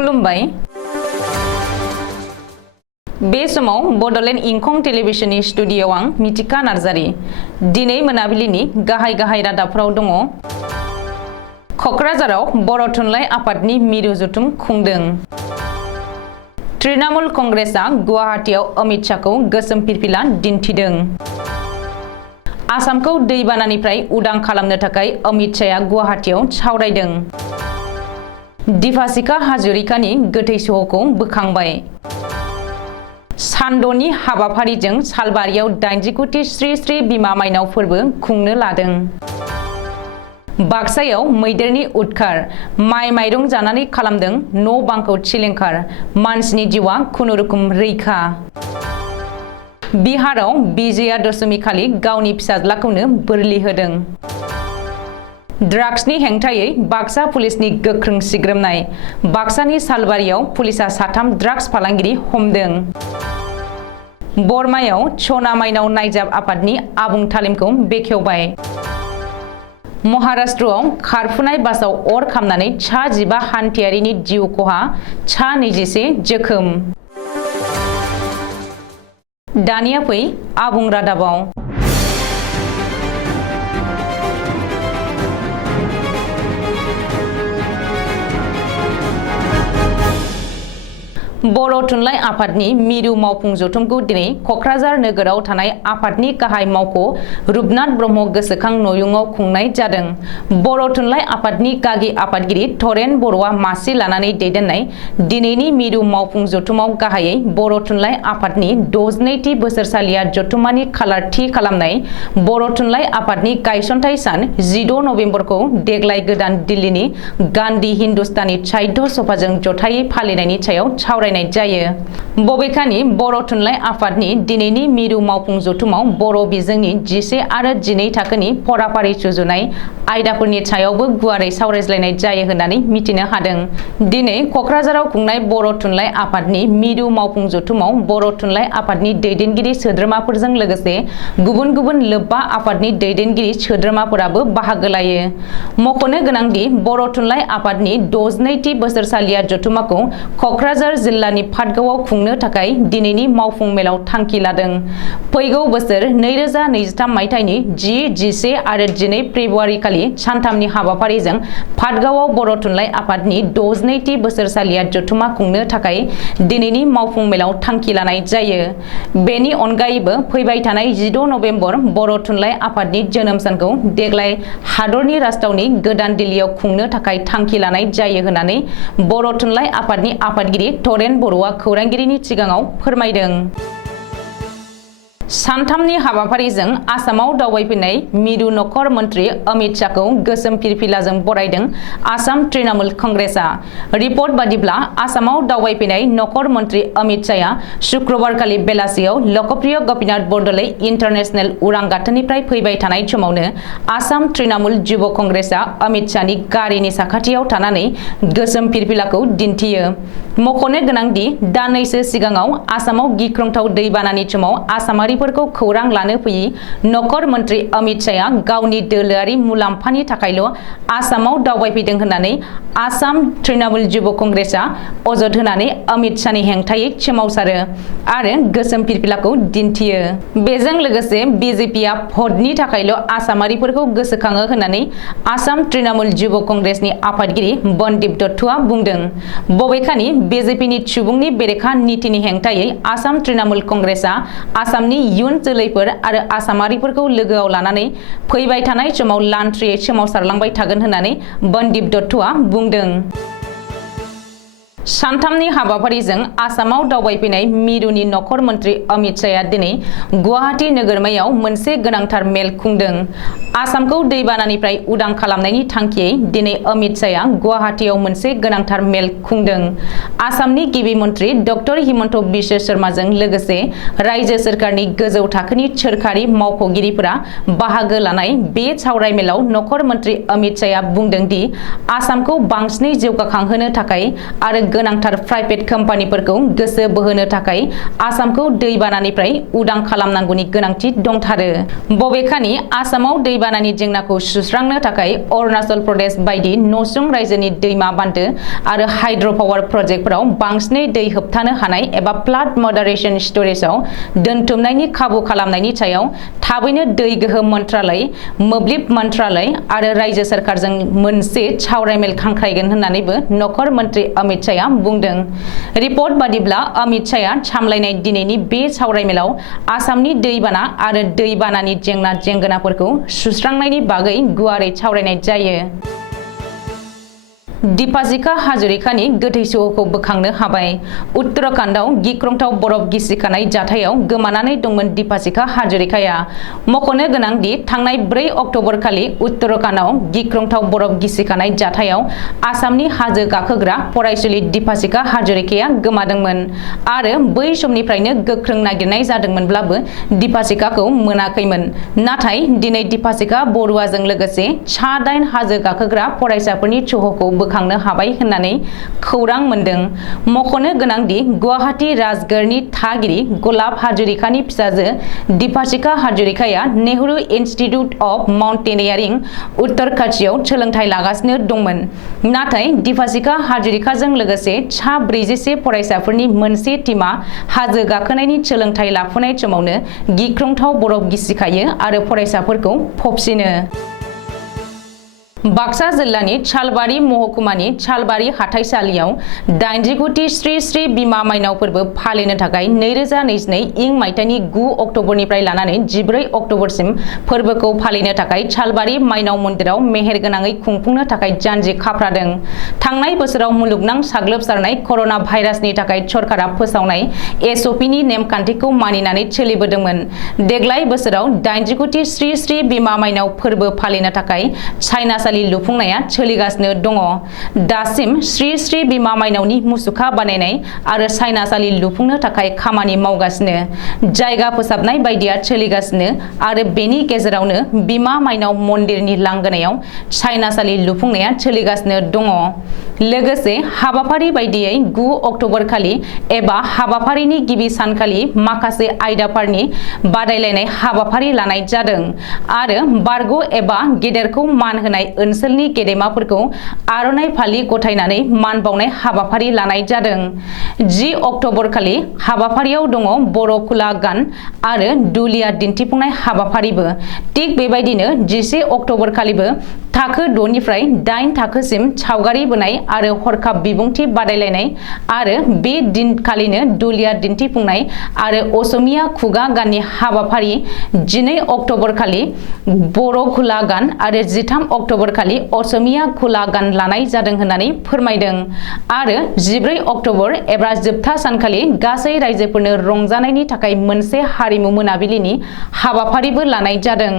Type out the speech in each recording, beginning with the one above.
खुलुमबाय बे समाव बडलेण्ड इंखं टेलिभिजननि स्टुडियोआव आं मिथिका नार्जारी दिनै मोनाबिलिनि गाहाय रादाबफोराव दङ। कक्राझाराव बर' थुनलाइ आफादनि मिरु जथुम खुंदों। तृणमूल कंग्रेसआ गुवाहाटीआव अमित शाहखौ गोसोम फिरफिला दिन्थिदों। आसामखौ दैबानानिफ्राय उदां खालामनो थाखाय अमित शाहआ गुवाहाटीआव सावरायदों। दीपाशिखा हाजरिकानि गोथै सहखौ बोखांबाय। सानद'नि हाबाफारिजों सालबारियाव 89थि श्री श्री बिमा माइनाव फोरबो खुंनो लादों। बाक्सायाव मैदेरनि उदखार माइ माइरं जानानै खालामदों न' बांखौ सिलिंखार मानसिनि जिउआ खुनुरुखुम रैखा। बिहाराव विजया दशमी खालि गावनि फिसाज्लाखौनो बोरलि होदों। ड्राग्सनि हेंथायै बाक्सा पुलिसनि गोख्रों सिग्रोमनाय बाक्सानि सालबारियाव पुलिसा 3 ड्राग्स फालांगिरि हमदों। बरमायाव सना माइनाव नायजाब आफादनि आबुं तालिमखौ बेखेवबाय। महाराष्ट्रआव खारफुनाय बासाव अर खामनानै सा 15 हान्थियारिनि जिउ खहा सा 21 जोखोम। दानिया फै आबुं रादाबाव। बर' थुनलाइ आफादनि मिरु मावफुं जथुमखौ दिनै कक्राझार नोगोराव थानाय आफादनि गाहाय मावख' रुपनाथ ब्रह्म गोसोखां नयुङाव खुंनाय जादों। बर' थुनलाइ आफादनि गागि आफादगिरि धरेन बर'आ मासि लानानै दैदेननाय दिनैनि मिरु मावफुं जथुमाव गाहायै बर' थुनलाइ आफादनि 62थि बोसोरसालिया जथुम्मानि खालार थि खालामनाय बर' थुनलाइ आफादनि गायसनथाइ सान 16 नबेम्बरखौ देग्लाय गोदान दिल्लीनि गान्धी हिन्दुस्तानी साहित्य सभाजों जथायै फालिनायनि सायाव सावरायनाय जायो। बबेखानि बर' थुनलाइ आफादनि दिनैनि मिरु मावफुं जथुमाव बर' बिजोंनि 11 आरो 12 थाखोनि फराफारि सुजुनाय आयदाफोरनि सायावबो गुवारै सावरायज्लायनाय जायो होननानै मिथिनो हादों। दिनै कक्राझाराव खुंनाय बर' थुनलाइ आफादनि मिरु मावफुं जथुमाव बर' थुनलाइ आफादनि दैदेनगिरि सोद्रोमाफोरजों लोगोसे गुबुन गुबुन लोब्बा आफादनि दैदेनगिरि सोद्रोमाफोराबो बाहागो लायो। मख'नो गोनांदि बर' थुनलाइ आफादनि 62थि बोसोरसालिया जथुम्माखौ कक्राझार जिल्लानि पाटगावआव खुंनो थाखाय दिनैनि मावफुं मेलाव थांखि लादों। फैगौ बोसोर 2023 मायथाइनि 10, 11 आरो 12 फेब्रुवारि खालि सानथामनि हाबाफारिजों पाटगावआव बर' थुनलाइ आफादनि 62थि बोसोरसालिया जथुम्मा खुंनो थाखाय दिनैनि मावफुं मेलाव थांखि लानाय जायो। बेनि अनगायैबो फैबाय थानाय 16 नबेम्बर बर' थुनलाइ आफादनि जोनोम सानखौ देग्लाय हादरनि राजथावनि गोदान दिल्लीयाव खुंनो थाखाय थांखि लानाय जायो होननानै बर' थुनलाइ आफादनि आफादगिरि धरेन बर'आ खौरांगिरिनि सिगाङाव फोरमायदों। सानथामनि हाबाफारिजों आसामाव दावबायफैनाय मिरु नखर मन्त्रि अमित शाहखौ गोसोम फिरफिलाजों बरायदों आसाम तृणमूल कंग्रेसआ। रिपर्ट बादिब्ला आसामाव दावबायफैनाय नखर मन्त्रि अमित शाहआ शुक्रबारखालि बेलासियाव लोकप्रिय गपिनाथ बरदलै इन्टारनेशनेल उरां गाथोननिफ्राय फैबाय थानाय समावनो आसाम तृणमूल युव कंग्रेसआ अमित शाहनि गारिनि साखाथियाव थानानै गोसोम फिरफिलाखौ दिन्थियो। मख'नो गोनांदि दाननैसो सिगाङाव आसामाव गिख्रंथाव दैबानानि समाव आसामारिफोरखौ खौरां लानो फैयि नखर मन्त्रि अमित शाहआ गावनि दोलोआरि मुलाम्फानि थाखायल' आसामाव दावबायफैदों होननानै आसाम तृणमूल युव कंग्रेसआ अजद होनानै अमित शाहनि हेंथायै सोमावसारो आरो गोसोम फिरफिलाखौ दिन्थियो। बेजों लोगोसे बिजेपिआ भटनि थाखायल' आसामारिफोरखौ गोसोखाङो होननानै आसाम तृणमूल युव कंग्रेसनि आफादगिरि बन्दीप दत्तआ बुंदों। बबेखानि बिजेपिनि सुबुंनि बेरेखा नीतिनि हेंथायै आसाम तृणमूल कंग्रेसआ आसामनि इयुन जोलैफोर आरो आसामारिफोरखौ लोगोआव लानानै फैबाय थानाय समाव लान्थ्रियै सोमावसारलांबाय थागोन होननानै बन्दीप दत्तआ बुंदों। सानथामनि हाबाफारिजों आसामाव दावबायफैनाय मिरुनि नखर मन्त्रि अमित शाहआ दिनै गुवाहाटी नोगोरमायाव मोनसे गोनांथार मेल खुंदों। आसामखौ दैबानानिफ्राय उदां खालामनायनि थांखियै दिनै अमित शाहआ गुवाहाटीआव मोनसे गोनांथार मेल खुंदों। आसामनि गिबि मन्त्रि डक्टर हिमन्त बिश्व शर्माजों लोगोसे रायजो सोरखारनि गोजौ थाखोनि सोरखारि मावख'गिरिफोरा बाहागो लानाय बे सावराय मेलाव नखर मन्त्रि अमित शाहआ बुंदों दि आसामखौ बांसिनै जौगाखांहोनो थाखाय आरो गोनांथार प्राइभेट कम्पानिफोरखौ गोसो बोहोनो थाखाय आसामखौ दैबानानिफ्राय उदां खालामनांगौनि गोनांथि दंथारो। बबेखानि आसामाव दैबानानि जेंनाखौ सुस्रांनो थाखाय अरुणाचल प्रदेश बायदि नसुं रायजोनि दैमा बान्दो आरो हाइड्र' पावार प्रजेक्टफोराव बांसिनै दै होबथानो हानाय एबा फ्लाड मडारेशन स्टरेजआव दोनथुमनायनि खाबु खालामनायनि सायाव थाबैनो दै गोहो मन्त्रालय, मोब्लिब मन्त्रालय आरो रायजो सोरखारजों मोनसे सावरायमेल खांख्रायगोन होननानैबो नखर मन्त्रि अमित शाहआ बुंदों। रिपर्ट बादिब्ला अमित शाहआ सामलायनाय दिनैनि बे सावरायमेलाव आसामनि दैबाना आरो दैबानानि जेंना जेंगोनाफोरखौ सुस्रांनायनि बागै गुवारै सावरायनाय जायो। दीपाजिका हाजरिकानि गोथै सह'खौ बोखांनो हाबाय। उत्तराखंडआव गिख्रंथाव बरफ गिसिखानाय जाथायाव गोमानानै दंमोन दीपाजिका हाजरिकाया। मख'नो गोनां दि थांनाय 4 अक्ट'बर खालि उत्तराखंडआव गिख्रंथाव बरफ गिसिखानाय जाथायाव आसामनि हाजो गाखोग्रा फरायसुलि दीपाजिका हाजरिकाया गोमादोंमोन आरो बै समनिफ्रायनो गोख्रों नागिरनाय जादोंमोनब्लाबो दीपाजिकाखौ मोनाखैमोन। नाथाय दिनै दीपाजिका बरुवाजों लोगोसे सा 8 हाजो गाखोग्रा फरायसाफोरनि सह'खौ बोखांनो हाबाय होननानै खौरां मोन्दों। मख'नो गोनांदि गुवाहाटी राजगढ़नि थागिरि गलाब हाजरिकानि फिसाजो दीपाजिका हाजरिकाया नेहरू इन्स्टिट्यूट अफ माउन्टेनियारिं उत्तरकाशीआव सोलोंथाइ लागासिनो दंमोन। नाथाय दीपाजिका हाजरिकाजों लोगोसे सा 41 फरायसाफोरनि मोनसे टीमआ हाजो गाखोनायनि सोलोंथाइ लाफुनाय समावनो गिख्रंथाव बरफ गिसिखायो आरो फरायसाफोरखौ फबसिनो। बाक्सा जिल्लानि सालबारि महकुमानि सालबारि हाथाइसालियाव 89थि श्री श्री बिमा माइनाव फोरबो फालिनो थाखाय 2022 इं मायथाइनि 9 अक्ट'बरनिफ्राय लानानै 14 अक्ट'बरसिम फोरबोखौ फालिनो थाखाय सालबारि माइनाव मन्दिराव मेहेरगोनाङै खुंफुंनो थाखाय जानजि खाफ्रादों। थांनाय बोसोराव मुलुगनां साग्लोबसारनाय कर'ना भाइरासनि थाखाय सरकारा फोसावनाय SOPनि नेमखान्थिखौ मानिनानै सोलिबोदोंमोन। देग्लाय बोसोराव 89थि श्री श्री बिमा माइनाव फोरबो फालिनो थाखाय साइनासालि लुफुंनाया सोलिगासिनो दङ। दासिम श्री श्री बिमा माइनावनि मुसुखा बानायनाय आरो साइनासालि लुफुंनो थाखाय खामानि मावगासिनो। जायगा फोसाबनाय बायदिया सोलिगासिनो आरो बेनि गेजेरावनो बिमा माइनाव मन्दिरनि लांगोनायाव साइनासालि लुफुंनाया सोलिगासिनो दङ। लोगोसे हाबाफारि बायदियै 9 अक्ट'बर खालि एबा हाबाफारिनि गिबि सानखालि माखासे आयदाफोरनि बादायलायनाय हाबाफारि लानाय जादों आरो बारग' एबा गेदेरखौ मान होनाय ओनसोलनि गेदेमाफोरखौ आर'नाइ फालि गथायनानै मान बावनाय हाबाफारि लानाय जादों। 10 अक्ट'बर खालि हाबाफारियाव दङ बर' खुला गान आरो दुलिया दिन्थिफुंनाय हाबाफारिबो। थिग बेबायदिनो 11 अक्ट'बर खालिबो थाखो 6 निफ्राय 8 थाखोसिम सावगारि बोनाय आरो हरखाब बिबुंथि बादायलायनाय आरो बे दिनखालिनो दुलिया दिन्थिफुंनाय आरो असमिया खुगा गाननि हाबाफारि। 12 अक्ट'बर खालि बर' खुला गान आरो 13 अक्ट'बर खालि असमिया खुला गान लानाय जादों होननानै फोरमायदों आरो 14 अक्ट'बर एबा जोबथा सानखालि गासै रायजोफोरनो रंजानायनि थाखाय मोनसे हारिमु मोनाबिलिनि हाबाफारिबो लानाय जादों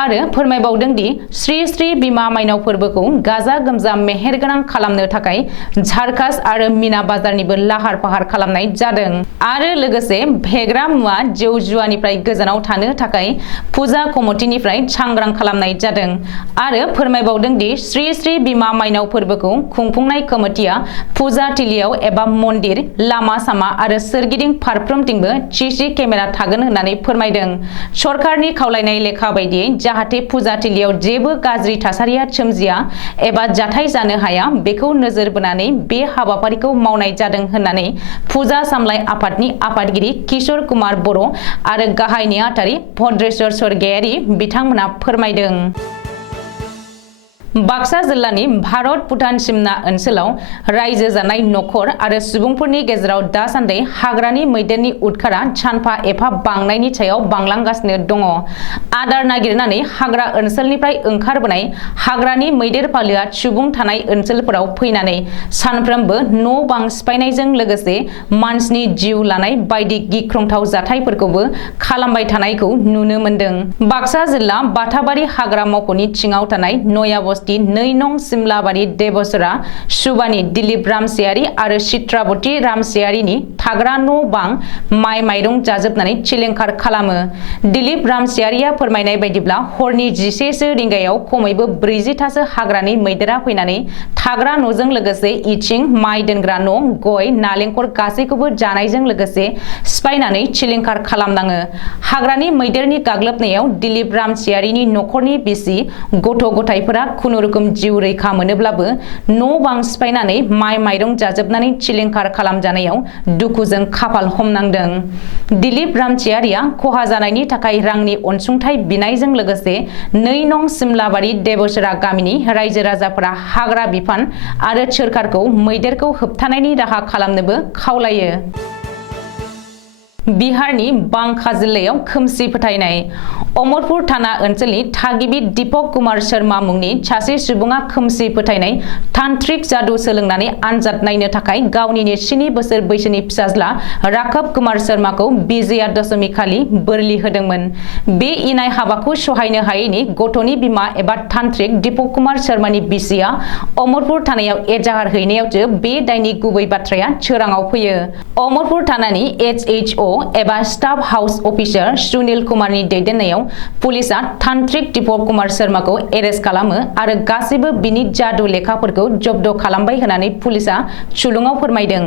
आरो फोरमायबावदों दि श्री श्री बिमा माइनाव फोरबोखौ गाजा गोमजा मेहेरगोनां खालामनो थाखाय झारकास आरो मीना बाजारनिबो लाहार फाहार खालामनाय जादों आरो लोगोसे फेग्रा मुवा जौ जुवानिफ्राय गोजानाव थानो थाखाय फुजा कमिटिनिफ्राय सांग्रां खालामनाय जादों आरो फोरमायबावदों दि श्री श्री बिमा माइनाव फोरबोखौ खुंफुंनाय कमिटिया फुजा थिलियाव एबा मन्दिर लामा सामा आरो सोरगिदिं फारफ्रोमथिंबो CC केमेरा थागोन होननानै फोरमायदों। सरकारनि खावलायनाय लेखा बायदियै जाहाथे फुजा थिलियाव जेबो गाज्रि थासारिया सोमजिया एबा जाथाय जानो हाया बेखौ नोजोर बोनानै बे हाबाफारिखौ मावनाय जादों होननानै फुजा सामलाय आफादनि आफादगिरि किशोर कुमार बर' आरो गाहाय नेहाथारि भद्रेश्वर स्वर्गियारि बिथांमोना फोरमायदों। बाक्सा जिल्लानि भारत भुटान सिमना ओनसोलाव रायजो जानाय नखर आरो सुबुंफोरनि गेजेराव दासान्दि हाग्रानि मैदेरनि उदखारा सानफा एफा बांनायनि सायाव बांलांगासिनो दङ। आदार नागिरनानै हाग्रा ओनसोलनिफ्राय ओंखारबोनाय हाग्रानि मैदेर फालोआ सुबुं थानाय ओनसोलफोराव फैनानै सानफ्रोमबो न' बां सिफायनायजों लोगोसे मानसिनि जिउ लानाय बायदि गिख्रंथाव जाथायफोरखौबो खालामबाय थानायखौ नुनो मोनदों। बाक्सा जिल्ला बाथाबारि हाग्रा मावख'नि सिङाव थानाय नयाबस्था बस्ती 2 नं सिमलाबारि देबसरा सुबानि दिलीप रामसियारि आरो चित्राबती रामसियारिनि थाग्रा न' बां माइ माइरं जाजोबनानै सिलिंखार खालामो। दिलीप रामसियारिया फोरमायनाय बायदिब्ला हरनि 11 रिंगायाव खमैबो 40 थासो हाग्रानि मैदेरा फैनानै थाग्रा न'जों लोगोसे इथिं माइ दोनग्रा न', गय, नालेंखर गासैखौबो जानायजों लोगोसे सिफायनानै सिलिंखार खालामनाङो। हाग्रानि मैदेरनि गाग्लोबनायाव दिलीप रामसियारिनि नखरनि बिसि गथ' गथायफोरा खुनुरुखुम जिउ रैखा मोनोब्लाबो न' बां सिफायनानै माइ माइरं जाजोबनानै सिलिंखार खालामजानायाव दुखुजों खाफाल हमनांदों। दिलीप रामसियारिया खहा जानायनि थाखाय रांनि अनसुंथाइ बिनायजों लोगोसे 2 नं सिमलाबारि देबसरा गामिनि रायजो राजाफोरा हाग्रा बिफान आरो सोरखारखौ मैदेरखौ होबथानायनि राहा खालामनोबो खावलायो। बिहारनि बांका जिल्लायाव खोमसि फोथायनाय। अमरपुर थाना ओनसोलनि थागिबि दीपक कुमार शर्मा मुंनि सासे सुबुङा खोमसि फोथायनाय तान्त्रिक जादु सोलोंनानै आनजाद नायनो थाखाय गावनि 7 बोसोर बैसोनि फिसाज्ला राघव कुमार शर्माखौ बिजया दशमी खालि बोरलि होदोंमोन। बे इनाय हाबाखौ सहायनो हायैनि गथ'नि बिमा एबा तान्त्रिक दीपक कुमार शर्मानि बिसिया अमरपुर थानायाव एजाहार हैनायावसो बे दायनि गुबै बाथ्राया सोराङाव फैयो। अमरपुर थानानि SHO एबा स्टाफ हाउस अफिसार सुनील कुमारनि दैदेननायाव पुलिसा तान्त्रिक दीपक कुमार शर्माखौ एरेस्ट खालामो आरो गासैबो बिनि जादु लेखाफोरखौ जब्द खालामबाय होननानै पुलिसा सुलुङाव फोरमायदों।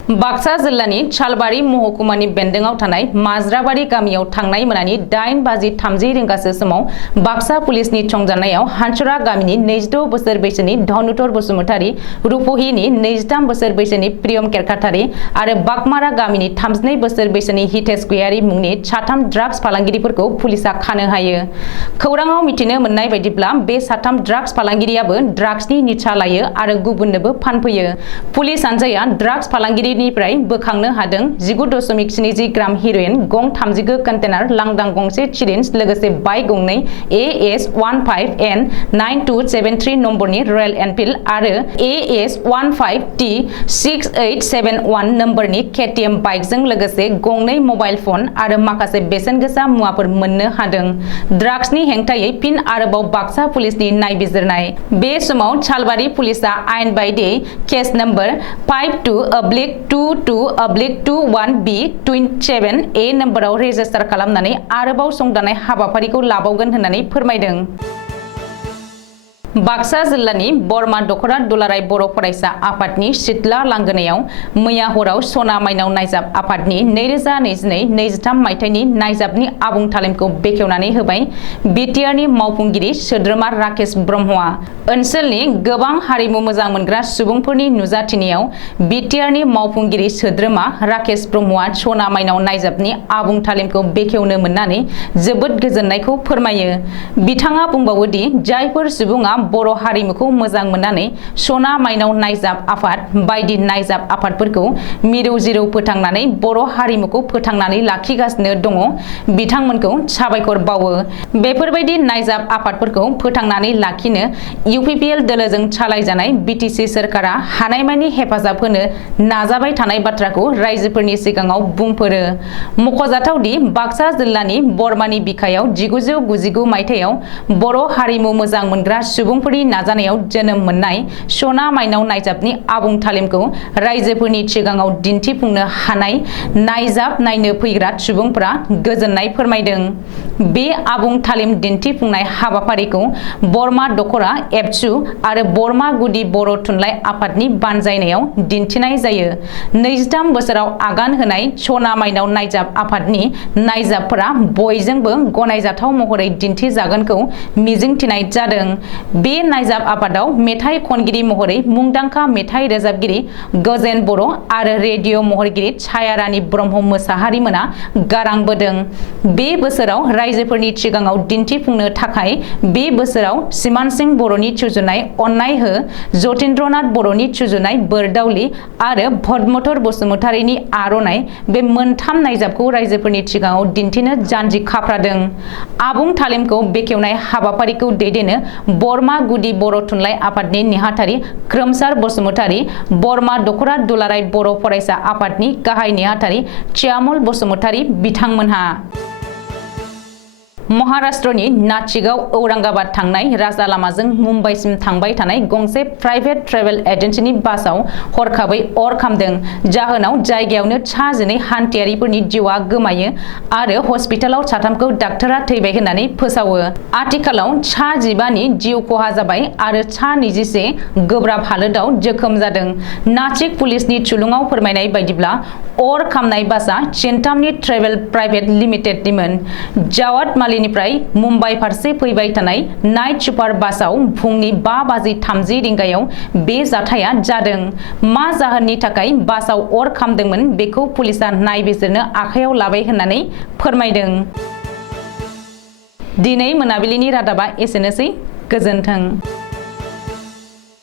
बाक्सा जिल्लानि सालबारि महकुमानि बेन्दोंआव थानाय माजराबारि गामियाव थांनाय मोनानि 8:30 रिंगासो समाव बाक्सा पुलिसनि संजानायाव हानसरा गामिनि 26 बोसोर बैसोनि धनुधर बसुमतारी, रुपहिनि 23 बोसोर बैसोनि प्रियम केरकाटारि आरो बागमारा गामिनि 32 बोसोर बैसोनि हितेश गयारि मुंनि 3 ड्राग्स फालांगिरिफोरखौ पुलिसा खानो हायो। खौराङाव मिथिनो मोननाय बायदिब्ला बे 3 ड्राग्स फालांगिरियाबो ड्राग्सनि निसा लायो आरो गुबुननोबो फानफैयो। पुलिस हानजाया ड्राग्स फालांगिरि निफ्राय बोखांनो हादों 19.70 ग्राम हेर'इन, गं 30 कन्टेनार, लांदां गंसे सिरिन्ज लोगोसे बाइक गंनै AS15N9273 नम्बरनि रयेल एनफिल्ड आरो AS15T6871 नम्बरनि KTM बाइकजों लोगोसे गंनै मबाइल फन आरो माखासे बेसेन गोसा मुवाफोर मोननो हादों। ड्राग्सनि हेंथायै फिन आरोबाव बाक्सा पुलिसनि नायबिजिरनाय। बे समाव सालबारि पुलिसा आयेन बायदियै केस नम्बर 52/22/21B27A नम्बराव रेजिस्टार खालामनानै आरोबाव संदाननाय हाबाफारिखौ लाबावगोन होननानै फोरमायदों। बाक्सा जिल्लानि बरमा दख'रा दुलाराय बर' फरायसा आफादनि सिथला लांगोनायाव मैया हराव सना माइनाव नायजाब आफादनि 2022-23 मायथाइनि नायजाबनि आबुं तालिमखौ बेखेवनानै होबाय बिटिआरनि मावफुंगिरि सोद्रोमा राकेश ब्रह्मआ। ओनसोलनि गोबां हारिमु मोजां मोनग्रा सुबुंफोरनि नुजाथिनायाव बिटिआरनि मावफुंगिरि सोद्रोमा राकेश ब्रह्मआ सना माइनाव नायजाबनि आबुं तालिमखौ बेखेवनो मोननानै जोबोद गोजोननायखौ फोरमायो। बिथाङा बुंबावो दि जायफोर सुबुङा बर' हारिमुखौ मोजां मोननानै सना माइनाव नायजाब आफाद बायदि नायजाब आफादफोरखौ मिरौ जिरौ फोथांनानै बर' हारिमुखौ फोथांनानै लाखिगासिनो दङ बिथांमोनखौ साबायखर बावो। बेफोरबायदि नायजाब आफादफोरखौ फोथांनानै लाखिनो UPPL दोलोजों सालायजानाय BTC सोरखारा हानायमानि हेफाजाब होनो नाजाबाय थानाय बाथ्राखौ रायजोफोरनि सिगाङाव बुंफोरो। मख'जाथाव दि बाक्सा जिल्लानि बरमानि बिखायाव 1999 मायथाइयाव बर' हारिमु मोजां मोनग्रा सुबुंफोरनि नाजानायाव जोनोम मोननाय सना माइनाव नायजाबनि आबुं तालिमखौ रायजोफोरनि सिगाङाव दिन्थिफुंनो हानाय नायजाब नायनो फैग्रा सुबुंफोरा गोजोननाय फोरमायदों। बे आबुं तालिम दिन्थिफुंनाय हाबाफारिखौ बरमा दख'रा एबसु आरो बरमा गुदि बर' थुनलाइ आफादनि बानजायनायाव दिन्थिनाय जायो। 23 बोसोराव आगान होनाय सना माइनाव नायजाब आफादनि नायजाबफोरा बयजोंबो गनायजाथाव महरै दिन्थिजागोनखौ मिजिंथिनाय जादों। बे नायजाब आफादाव मेथाइ खनगिरि महरै मुंदांखा मेथाइ रोजाबगिरि गजेन बर' आरो रेडिअ' महरगिरि छायारानी ब्रह्म मोसाहारिमोना गारां बोदों। बे बोसोराव रायजोफोरनि सिगाङाव दिन्थिफुंनो थाखाय बे बोसोराव सिमान सिं बर'नि सुजुनाय अननाय हो, जतीन्द्रनाथ बर'नि सुजुनाय बोरदावलि आरो भदमथर बसुमतारीनि आर'नाइ बे मोनथाम नायजाबखौ रायजोफोरनि सिगाङाव दिन्थिनो जानजि खाफ्रादों। आबुं तालिमखौ बेखेवनाय हाबाफारिखौ दैदेनो बरमा गुदि बर' थुनलाइ आफादनि नेहाथारि खोमसार बसुमतारी, बरमा दख'रा दुलाराय बर' फरायसा आफादनि गाहाय नेहाथारि श्यामल बसुमतारी बिथांमोनहा। महाराष्ट्रनि नासिकआव औरंगाबाद थांनाय राजा लामाजों मुम्बाइसिम थांबाय थानाय गंसे प्राइभेट ट्रेभेल एजेन्सिनि बासआव हरखाबै अर खामदों। जाहोनाव जायगायावनो 12 हान्थियारिफोरनि जिउआ गोमायो आरो हस्पिटालाव 3खौ डाक्टरा थैबाय होननानै फोसावो। आथिखालाव 15नि जिउ खहा जाबाय आरो 21 गोब्राब हालोदाव जोखोम जादों। नासिक पुलिसनि थुलुंगाव फोरमायनाय बायदिब्ला अर खामनाय बासआ चिन्तामणि ट्रेभेल प्राइभेट लिमिटेडनिमोन। जावाद मालिनिफ्राय मुम्बाइ फारसे फैबाय थानाय नाइट सुपार बासआव फुंनि 5:30 रिंगायाव बे जाथाया जादों। मा जाहोननि थाखाय बासआव अर खामदोंमोन बेखौ पुलिसआ नायबिजिरनो आखायाव लाबाय होननानै फोरमायदों। दिनै मोनाबिलिनि रादाबा एसेनोसै। गोजोन्थों।